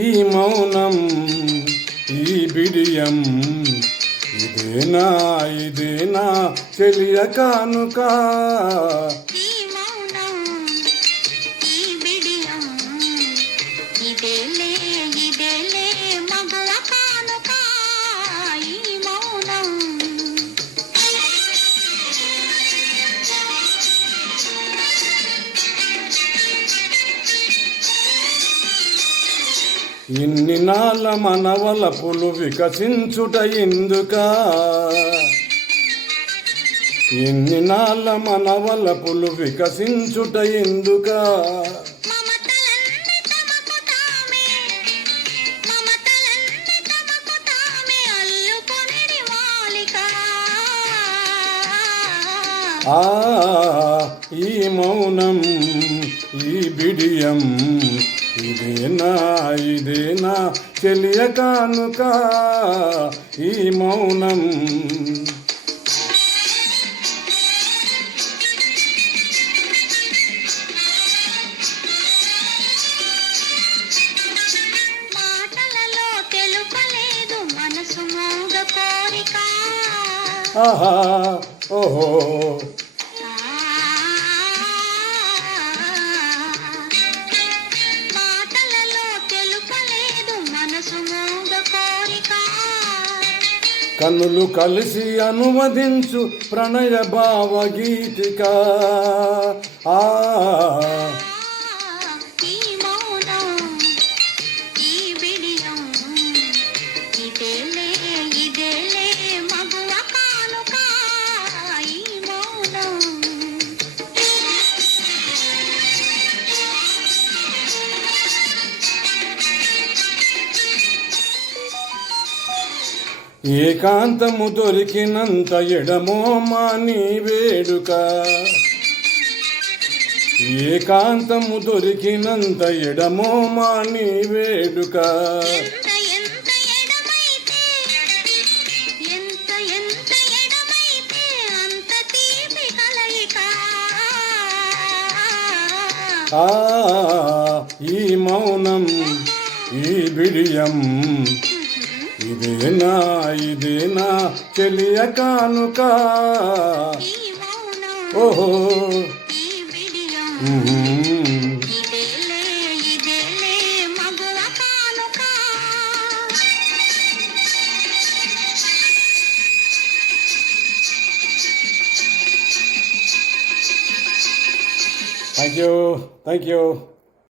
ఈ మౌనం ఈ బిడియం ఇదేనా చెలియ కానుక. ఇన్ని నాళ్ళ మనవలపులు వికసించుట ఎందుక, ఇన్ని నాళ్ళ మనవలపులు వికసించుట ఎందుక. ఈ మౌనం ఈ బిడియం ఇదేనా చెలియ కానుక. ఈ మౌనం మాటలలో తెలుపలేదు మనసు మోగ కోరిక. ఆహా ఓహో కన్నులు కలిసి అనువదించు ప్రణయ భావగీతిక. ఏకాంతము దొరికినంత ఎడమో మాని వేడుక, ఏకాంతము దొరికినంత ఎడమో మాని వేడుక. ఈ మౌనం ఈ బిడియం ఇదేనా చెలియ కానుక. ఓహో థ్యాంక్ యూ.